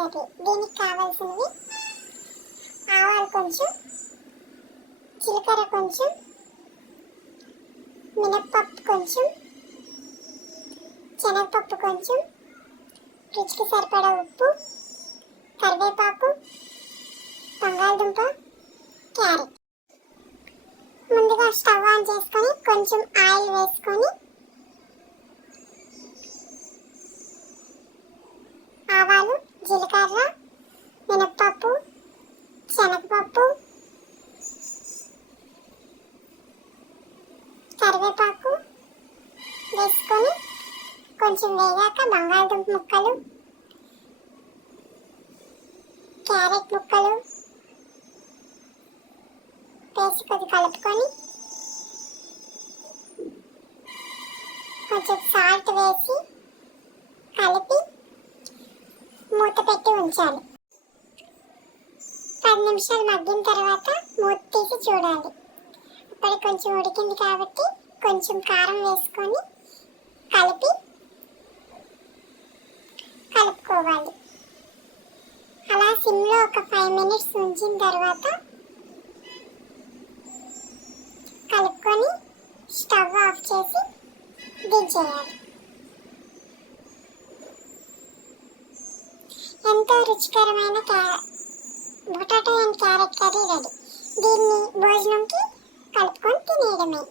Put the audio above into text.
Curry. దీనికి కావాల్సినవి ఆవాలు కొంచెం, జీలకర్ర కొంచెం, మినప్పప్పు కొంచెం, శనగపప్పు కొంచెం, రుచికి సరిపడా ఉప్పు, కరివేపాకు, బంగాళదుంప, క్యారెట్. ముందుగా స్టవ్ ఆన్ చేసుకొని కొంచెం ఆయిల్ వేసుకొని ఆవాలు, జీలకర్ర, మినప్పప్పు, శనగపప్పు, కరివేపాకు వేసుకొని కొంచెం వేగాక బంగాళదుంప ముక్కలు, క్యారెట్ ముక్కలు వేసి కొద్ది కలుపుకొని కొంచెం సాల్ట్ వేసి కలిపి మూత పెట్టి ఉంచాలి. 10 నిమిషాలు మగ్గిన తర్వాత మూత తీసి చూడాలి. ఇప్పుడు కొంచెం ఉడికింది కాబట్టి కొంచెం కారం వేసుకొని కలుపుకోవాలి. అలా సిమ్లో ఒక 5 మినిట్స్ ఉంచిన తర్వాత కలుపుకొని స్టవ్ ఆఫ్ చేసి దించేయాలి. ఎంతో రుచికరమైన potato and carrot curry ready. దీన్ని భోజనంకి కలుపుకొని తినేయడమే.